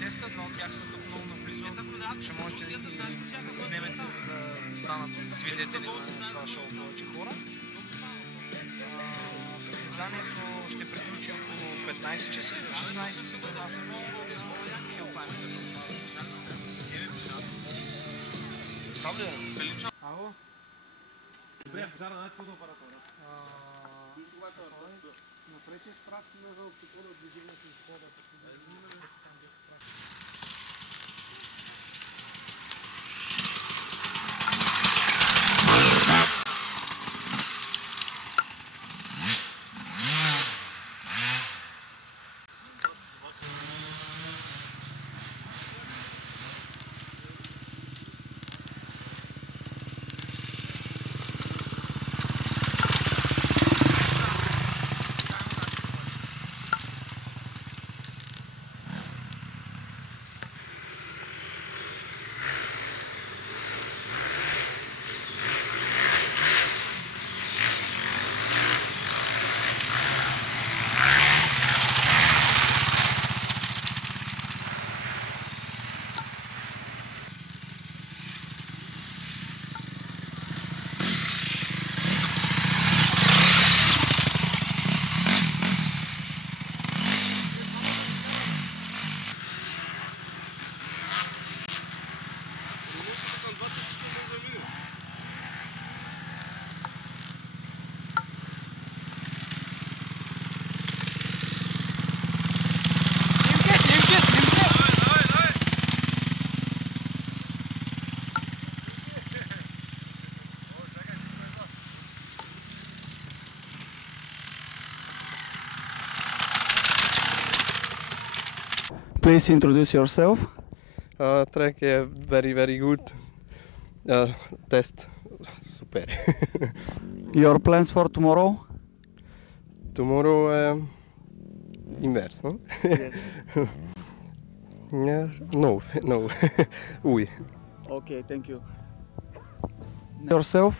Тестът, но от тях са тук много наблизо. Ще можете да ги снемете, за да станат свидетели на това шоу повече хора. Състезанието ще приключи около 15 часа и до 16 се донасяме. Ало? Добре, пожара, дайте фотоапаратора. Направете справки на протокола от движението из хода. Please introduce yourself. Track very good. Test super. Your plans for tomorrow? Tomorrow inverse, no? Yes. Yeah, no. Oui. Okay, thank you. Yourself?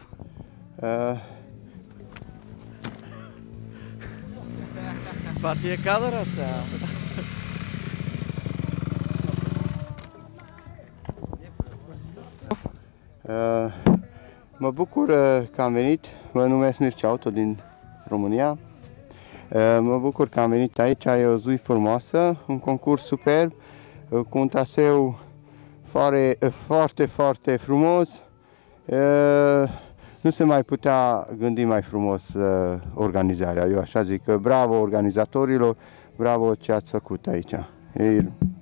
Това ти е кадъра сега. Mă bucur că am venit, mă numesc Mircea Auto din România. Mă bucur că am venit aici, e o zi frumoasă, un concurs superb, cu un traseu foarte frumos. Nu se mai putea gândi mai frumos organizarea, eu așa zic, bravo organizatorilor, bravo ce ați făcut aici.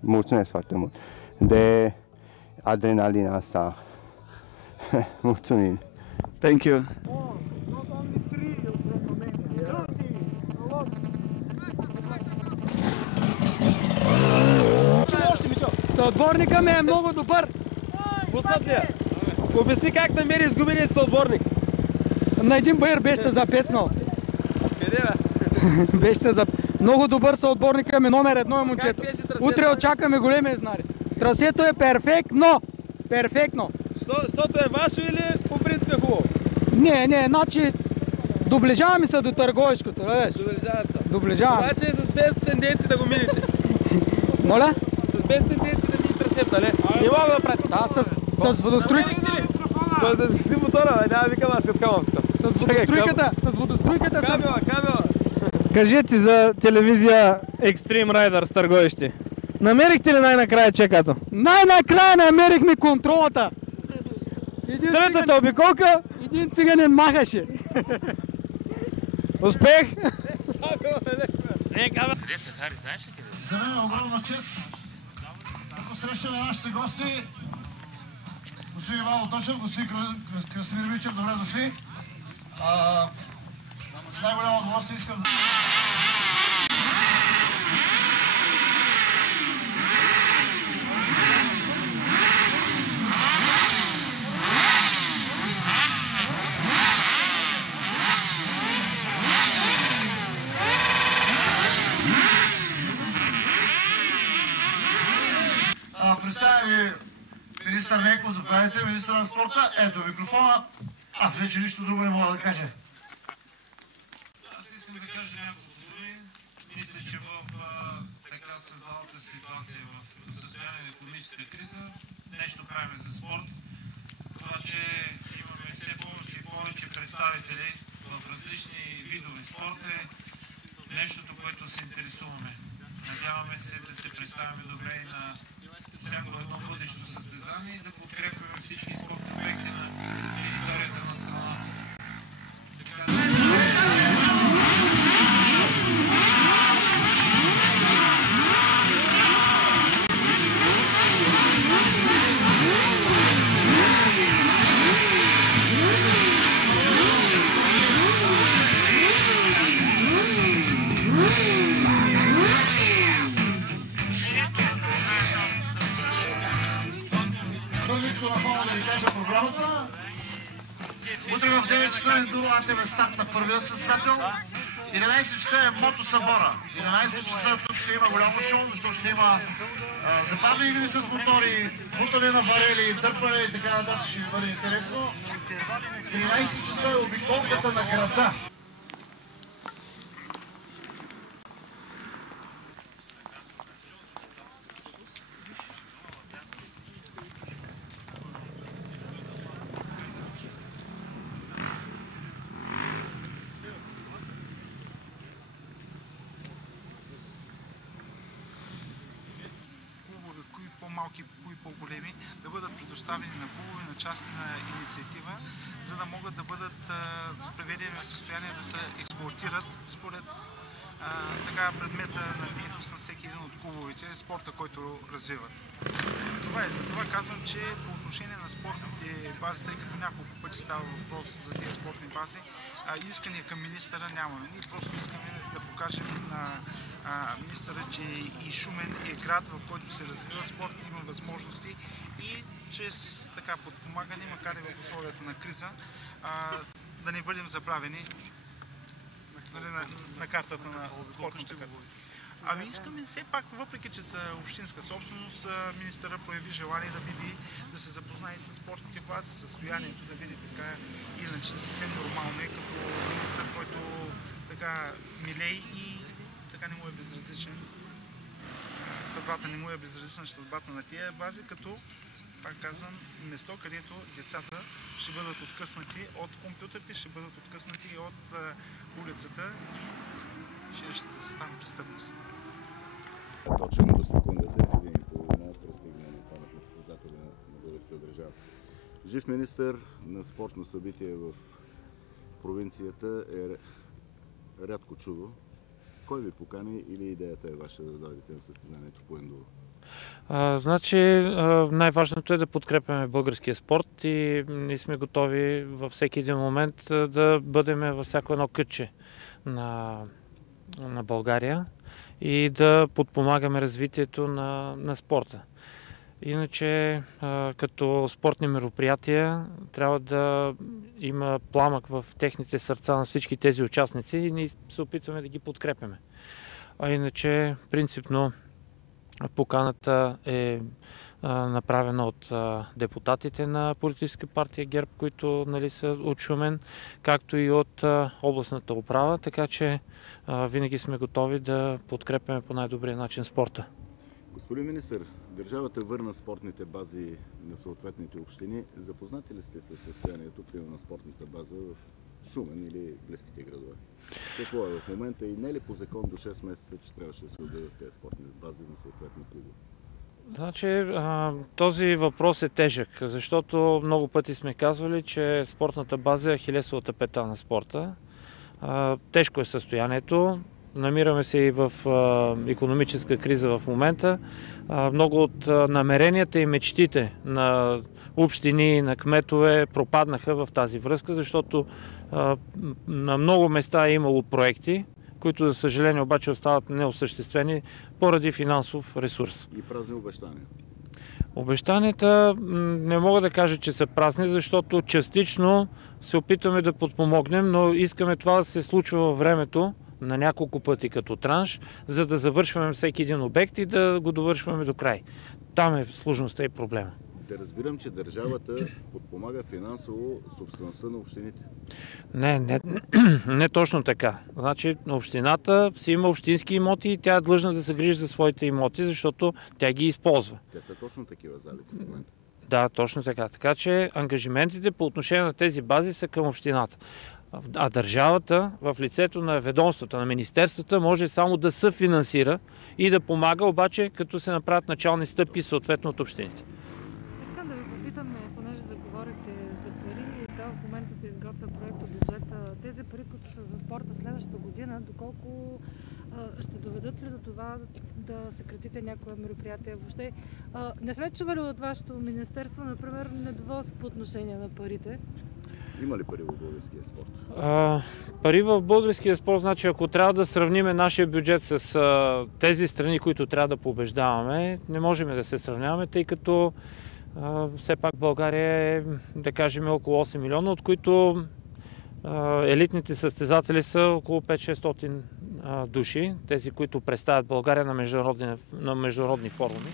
Mulțumesc foarte mult de adrenalina asta. Mulțumim. Thank you. Съотборника ми е много добър. Пуснат ли я? Обясни как намери изгубения съотборник. На един баир беше се запецнал. Къде бе? Беше се много добър съотборника ми, номер 1 е момчето. Утре очакваме големи знари. Трасето е перфектно. Перфектно. Защото е вашо или по принцип е хубаво? Не, значи доближаваме се до Търговишкото, да виж. Доближават се. Доближаваме. Обаче с без тенденции да го минете. Моля? С без тенденции да минете трасето, нали? Не мога да прати. Да, с водостройката. Той да си мотора, бе, няма викам аз като камъв тук. С водостройката съм. Камела. Кажете за телевизия Extreme Rider с Търговище. Намерихте ли най-накрая чекато? Най-накрая намерихме контролата. Третата обиколка. Един циганин махаше. Успех! Къде са, Хари, знаеш ли къде? За мен е огромна чест да посрещаме нашите гости. Господин Ивайло Тошев, господин Красимир Мичев, добре дошли. С най-голямо удоволствие искам да... Министър Ненков, заповядайте, министър на спорта. Ето микрофона. Аз вече нищо друго не мога да кажа. Аз искам да кажа няколко думи. Мисля, че в така създалата ситуация в състояние на икономическа криза нещо правим за спорт. Това, че имаме все повече и повече представители в различни видове спорт е нещото, което се интересуваме. Надяваме се да се представяме добре и на всяко едно бъдещо състезание и да подкрепяме всички спортни обекти на територията на страната. Първичко на фона да ви кажа програмата. Утре в 9 часа е дума АТВ старт на първия състезател. 11 часа е мотосъбора. 11 часа тук ще има голямо шоу, защото ще има забавни игри с мотори, бутане на барели, дърпане и така нататък, ще ви бъде интересно. 13 часа е обиколката на града. Клубове, кои по-малки, кои по-големи, да бъдат предоставени на клубове, на частна инициатива, за да могат да бъдат приведени в състояние да се експлоатират според предмета на дейност на всеки един от клубовете, спорта, който развиват. Това е. Затова казвам, че по отношение на спортните бази, тъй като няколко пъти става въпрос за тези спортни бази, искания към министъра нямаме. Ние просто искаме да покажем на министъра, че и Шумен е град, в който се развива спорт, има възможности и чрез така подпомагане, макар и в условията на криза, да не бъдем забравени на картата на спортната карта. Ами искаме все пак, въпреки че са общинска собственост, министъра прояви желание да види, да се запознае с спортните бази, състоянието, да види така, иначе съвсем нормално е, като министър, който така милей и така не му е безразличен. Съдбата не му е безразлична, съдбата на тия бази, като, пак казвам, место, където децата ще бъдат откъснати от компютрите, ще бъдат откъснати от улицата и ще стане престъпност. Точно до секундата в 1,5 пристигне на паметник създателя на българската държава. Жив министър на спортно събитие в провинцията е рядко чудо. Кой ви покани или идеята е ваша да дойдете на състезанието по ендуро? Значи най-важното е да подкрепяме българския спорт и ние сме готови във всеки един момент да бъдем във всяко едно кътче на България и да подпомагаме развитието на спорта. Иначе като спортни мероприятия трябва да има пламък в техните сърца на всички тези участници и ние се опитваме да ги подкрепяме. А иначе принципно поканата е направена от депутатите на политическа партия ГЕРБ, които са от Шумен, както и от областната управа, така че винаги сме готови да подкрепяме по най-добрия начин спорта. Господин министър, държавата върна спортните бази на съответните общини. Запознати ли сте със състоянието, примерно на спортната база в Шумен или близките градове? Какво е в момента и не е ли по закон до 6 месеца, че трябваше да се отдадат тези спортни бази на съответни клубове? Значи, този въпрос е тежък, защото много пъти сме казвали, че спортната база е ахилесовата пета на спорта. Тежко е състоянието. Намираме се и в икономическа криза в момента. Много от намеренията и мечтите на общини, на кметове пропаднаха в тази връзка, защото на много места е имало проекти, които за съжаление обаче остават неосъществени поради финансов ресурс. И празни обещания? Обещанията не мога да кажа, че са празни, защото частично се опитваме да подпомогнем, но искаме това да се случва във времето на няколко пъти като транш, за да завършваме всеки един обект и да го довършваме до край. Там е сложността и проблема. Да разбирам, че държавата подпомага финансово собствеността на общините. Не точно така. Значи общината си има общински имоти и тя е длъжна да се грижи за своите имоти, защото тя ги използва. Те са точно такива залите в момента. Да, точно така. Така че ангажиментите по отношение на тези бази са към общината. А държавата в лицето на ведомствата, на министерствата може само да съфинансира и да помага, обаче като се направят начални стъпки съответно от общините. Искам да ви попитам, понеже заговорихте за пари, сега в момента се изготвя проект от бюджета. Тези пари, които са за спорта следващата година, доколко ще доведат ли до това да съкратите някои мероприятия? Въобще не сме чували от вашето министерство, например, недоволство по отношение на парите? Има ли пари в българския спорт? Пари в българския спорт, значи ако трябва да сравним нашия бюджет с тези страни, които трябва да побеждаваме, не можем да се сравняваме, тъй като все пак България е, да кажем, около 8 милиона, от които елитните състезатели са около 500-600 души, тези, които представят България на международни форуми.